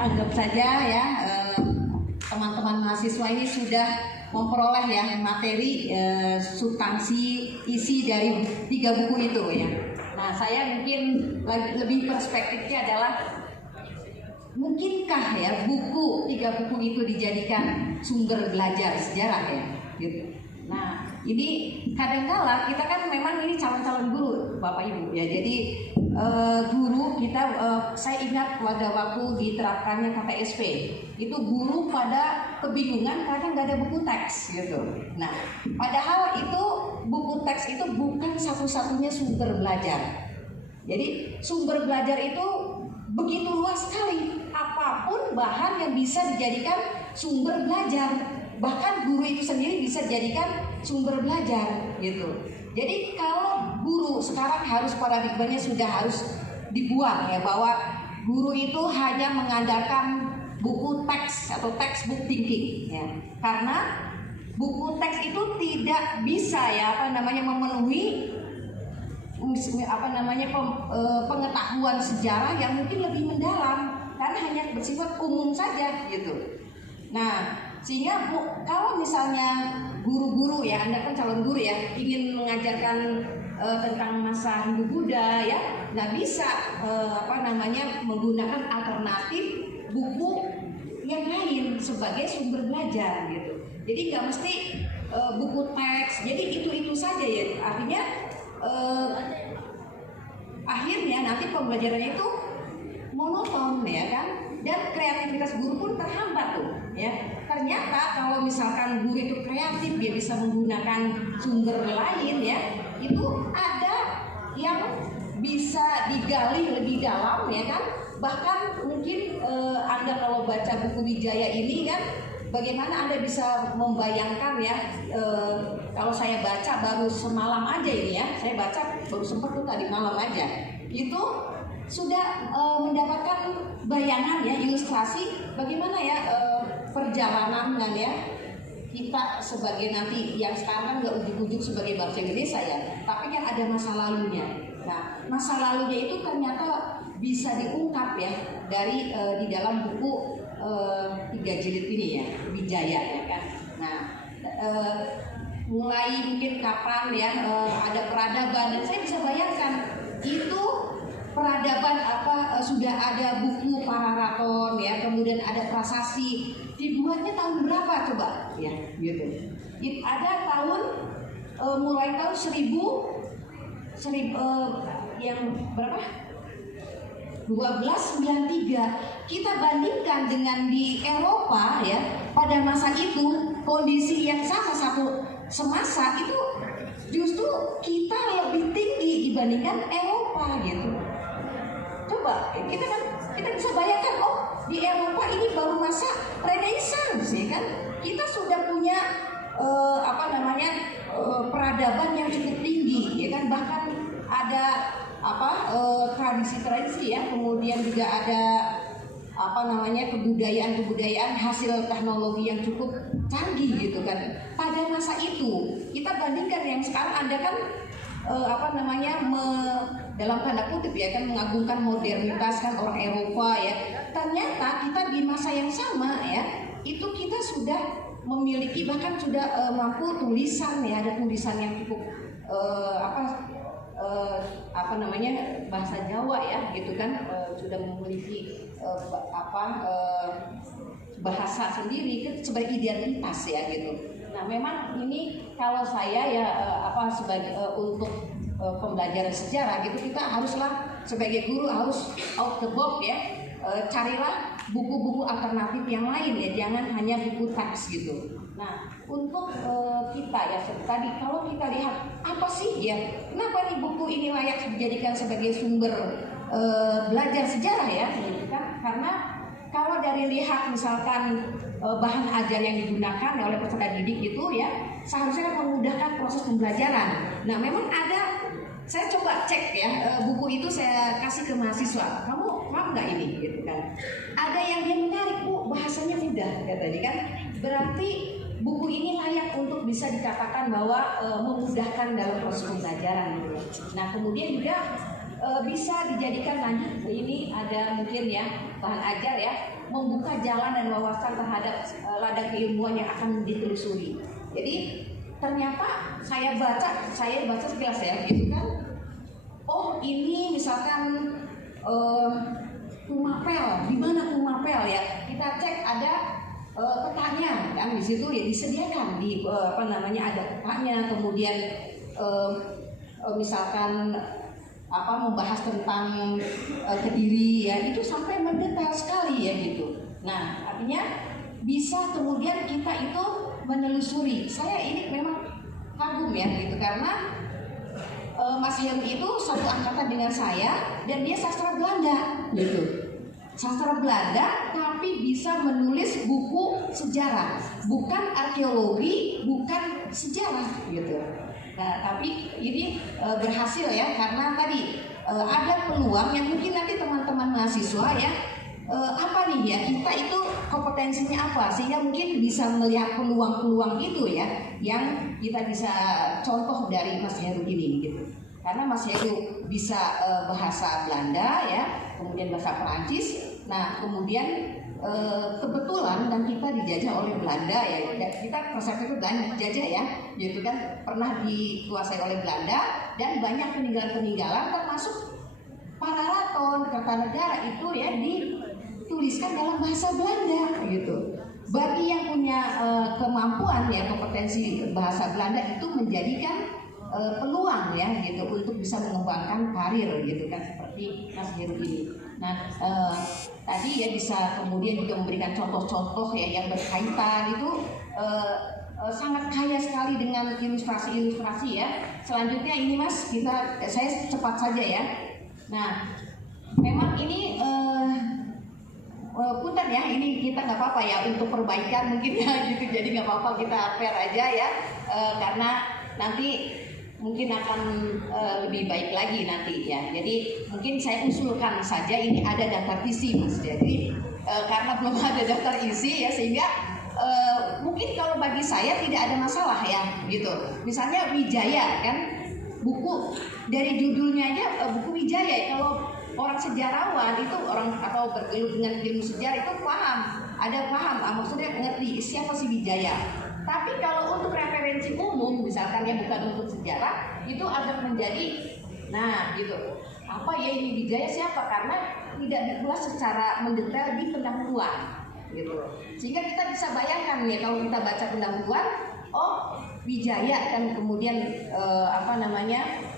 anggap saja ya teman-teman mahasiswa ini sudah memperoleh ya materi substansi isi dari 3 buku itu ya. Nah, saya mungkin lebih perspektifnya adalah mungkinkah ya 3 buku itu dijadikan sumber belajar sejarah ya gitu. Nah, ini kadangkala kita kan memang ini calon-calon guru Bapak Ibu ya. Jadi guru kita saya ingat pada waktu diterapkannya KTSP itu guru pada kebingungan karena nggak ada buku teks gitu. Nah, padahal itu buku teks itu bukan satu-satunya sumber belajar. Jadi sumber belajar itu begitu luas sekali, apapun bahan yang bisa dijadikan sumber belajar, bahkan guru itu sendiri bisa dijadikan sumber belajar gitu. Jadi kalau guru sekarang harus paradigmanya sudah harus dibuang ya, bahwa guru itu hanya mengandalkan buku teks atau textbook thinking ya, karena buku teks itu tidak bisa ya memenuhi pengetahuan sejarah yang mungkin lebih mendalam karena hanya bersifat umum saja gitu. Nah, sehingga kalau misalnya guru-guru ya, Anda kan calon guru ya, ingin mengajarkan tentang masa Hindu-Buddha ya, nggak bisa menggunakan alternatif buku yang lain sebagai sumber belajar gitu. Jadi nggak mesti buku teks. Jadi itu saja ya. Artinya akhirnya nanti pembelajaran itu monoton ya kan, dan kreativitas guru pun terhambat tuh ya. Ternyata kalau misalkan guru itu kreatif, dia bisa menggunakan sumber lain ya, itu ada yang bisa digali lebih dalam ya kan. Bahkan mungkin Anda kalau baca buku Wijaya ini kan, bagaimana Anda bisa membayangkan ya, kalau saya baca baru semalam aja ini ya, saya baca baru sempat tuh tadi malam aja, itu sudah mendapatkan bayangan ya, ilustrasi bagaimana ya perjalanan kan ya kita sebagai nanti yang sekarang nggak ujuk-ujuk sebagai bangsa Indonesia ya, tapi kan ada masa lalunya. Nah, masa lalunya itu ternyata bisa diungkap ya dari di dalam buku 3 jilid ini ya, Wijaya ya kan. Nah, mulai mungkin kapan ya ada peradaban, dan saya bisa bayangkan itu peradaban sudah ada buku Pararaton ya, kemudian ada prasasti, dibuatnya tahun berapa coba ya gitu. Ada tahun mulai tahun 1000 yang berapa? 1293. Kita bandingkan dengan di Eropa ya, pada masa itu kondisi yang sama semasa itu justru kita lebih tinggi dibandingkan Eropa gitu. Coba kita bisa bayangkan, oh di Eropa ini baru masa Renaissance ya kan. Kita sudah punya peradaban yang cukup tinggi ya kan, bahkan ada tradisi-tradisi ya, kemudian juga ada kebudayaan hasil teknologi yang cukup canggih gitu kan. Pada masa itu kita bandingkan yang sekarang, Anda kan dalam tanda kutip ya kan mengagungkan modernitas kan orang Eropa ya. Ternyata kita di masa yang sama ya, itu kita sudah memiliki, bahkan sudah mampu tulisan ya, ada tulisan yang cukup bahasa Jawa ya gitu kan, sudah memiliki bahasa sendiri kan sebagai identitas ya gitu. Nah, memang ini kalau saya ya sebagai untuk pembelajaran sejarah gitu, kita haruslah sebagai guru harus out the box ya, carilah buku-buku alternatif yang lain ya, jangan hanya buku teks gitu. Nah, untuk kita ya tadi kalau kita lihat apa sih ya, kenapa nih buku ini layak dijadikan sebagai sumber belajar sejarah ya gitu kan? Karena kalau dari lihat misalkan bahan ajar yang digunakan oleh peserta didik itu ya, seharusnya memudahkan proses pembelajaran. Nah, memang ada, saya coba cek ya, buku itu saya kasih ke mahasiswa, kamu paham nggak ini gitu kan? Ada yang dia menarik, bahasanya mudah katanya kan, berarti buku ini layak untuk bisa dikatakan bahwa memudahkan dalam proses pembelajaran gitu. Nah, kemudian juga bisa dijadikan lanjut. Ini ada mungkin ya bahan ajar ya, membuka jalan dan wawasan terhadap ladang keilmuan yang akan ditelusuri. Jadi ternyata saya baca sekilas ya gitu kan. Oh ini misalkan Tumapel, di mana Tumapel ya? Kita cek ada petanya kan di situ ya, disediakan di ada petanya, kemudian misalkan membahas tentang Kediri ya, itu sampai mendetail sekali ya gitu. Nah artinya bisa kemudian kita itu menelusuri. Saya ini memang kagum ya gitu, karena Mas Heru itu satu angkatan dengan saya dan dia sastra Belanda gitu. Sastra Belanda tapi bisa menulis buku sejarah, bukan arkeologi, bukan sejarah gitu. Nah, tapi ini berhasil ya, karena tadi ada peluang yang mungkin nanti teman-teman mahasiswa ya, apa nih ya, kita itu kompetensinya apa, sehingga mungkin bisa melihat peluang-peluang itu ya, yang kita bisa contoh dari Mas Heru ini gitu. Karena Mas Heru bisa bahasa Belanda ya, kemudian bahasa Perancis. Nah, kemudian kebetulan dan kita dijajah oleh Belanda ya, kita persepsi itu Belanda dijajah ya, gitu kan, pernah dikuasai oleh Belanda dan banyak peninggalan-peninggalan termasuk Pararaton, Kertanegara itu ya dituliskan dalam bahasa Belanda gitu. Bagi yang punya kemampuan ya, kompetensi bahasa Belanda itu menjadikan peluang ya gitu untuk bisa mengembangkan karir gitu kan, seperti Mas Heru ini. Nah tadi ya bisa kemudian juga memberikan contoh-contoh ya yang berkaitan itu sangat kaya sekali dengan ilustrasi-ilustrasi ya. Selanjutnya ini Mas, saya cepat saja ya. Nah memang ini punten ya, ini kita nggak apa-apa ya untuk perbaikan mungkin ya gitu, jadi nggak apa-apa kita fair aja ya, karena nanti mungkin akan lebih baik lagi nanti ya. Jadi mungkin saya usulkan saja, ini ada daftar isi Mas. Jadi karena belum ada daftar isi ya, sehingga mungkin kalau bagi saya tidak ada masalah ya gitu. Misalnya Wijaya kan, buku dari judulnya aja buku Wijaya. Kalau orang sejarawan itu, orang atau bergelut dengan ilmu sejarah itu paham, maksudnya ngerti siapa sih Wijaya. Tapi kalau untuk referensi umum, misalkan ya bukan untuk sejarah, itu agak menjadi, nah gitu, apa ya ini Wijaya siapa? Karena tidak diulas secara mendetail di pendahuluan, gitu. Sehingga kita bisa bayangkan ya, kalau kita baca pendahuluan, oh Wijaya kan, kemudian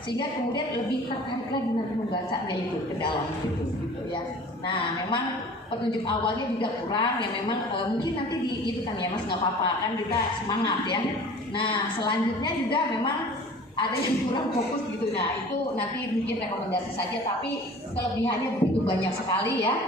sehingga kemudian lebih tertarik lagi nanti membacanya itu ke dalam gitu ya. Nah memang petunjuk awalnya juga kurang ya, memang mungkin nanti itu kan ya Mas, nggak apa-apa kan, kita semangat ya. Nah selanjutnya juga memang ada yang kurang fokus gitu. Nah itu nanti mungkin rekomendasi saja, tapi kelebihannya begitu banyak sekali ya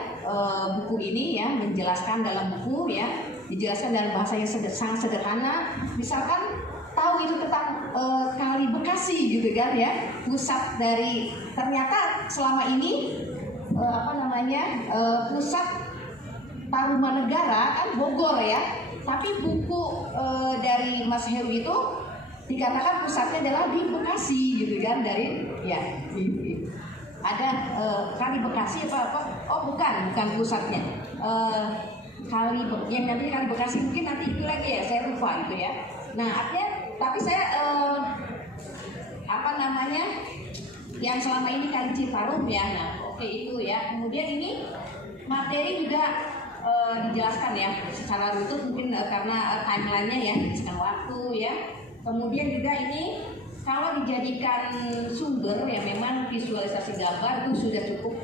buku ini ya, menjelaskan dalam buku ya, dijelaskan dalam bahasa yang sangat sederhana. Misalkan tahu itu tentang Kali Bekasi gitu kan ya, pusat dari, ternyata selama ini pusat Tarumanegara kan Bogor ya, tapi buku dari Mas Heru itu dikatakan pusatnya adalah di Bekasi gitu kan, dari ya ada Kali Bekasi apa oh bukan pusatnya, yang nanti Kali Bekasi mungkin nanti itu lagi ya, saya lupa itu ya. Nah artinya, tapi saya yang selama ini Kali Citarum ya, nah oke itu ya. Kemudian ini materi juga dijelaskan ya secara runtut, mungkin karena timelinenya ya, dijelaskan waktu ya. Kemudian juga ini kalau dijadikan sumber ya, memang visualisasi gambar itu sudah cukup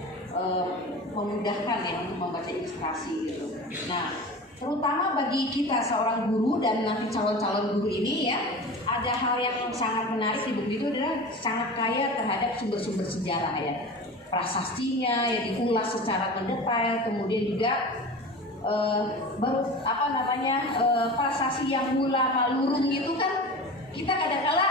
memudahkan ya untuk membaca ilustrasi gitu. Nah terutama bagi kita seorang guru dan nanti calon-calon guru ini ya, ada hal yang sangat menarik di buku itu adalah sangat kaya terhadap sumber-sumber sejarah ya. Prasastinya ya diulas secara mendetail, kemudian juga prasasti yang mula malurung itu kan kita kadang-kala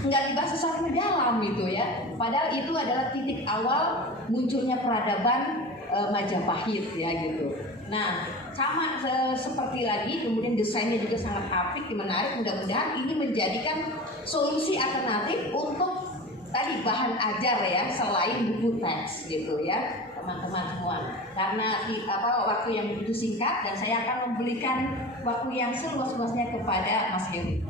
nggak dibahas secara mendalam gitu ya. Padahal itu adalah titik awal munculnya peradaban Majapahit ya gitu. Nah sama seperti lagi, kemudian desainnya juga sangat apik, menarik. Mudah-mudahan ini menjadikan solusi alternatif untuk tadi bahan ajar ya, selain buku teks gitu ya teman-teman semua. Karena waktu yang begitu singkat dan saya akan memberikan waktu yang seluas-luasnya kepada Mas Heru.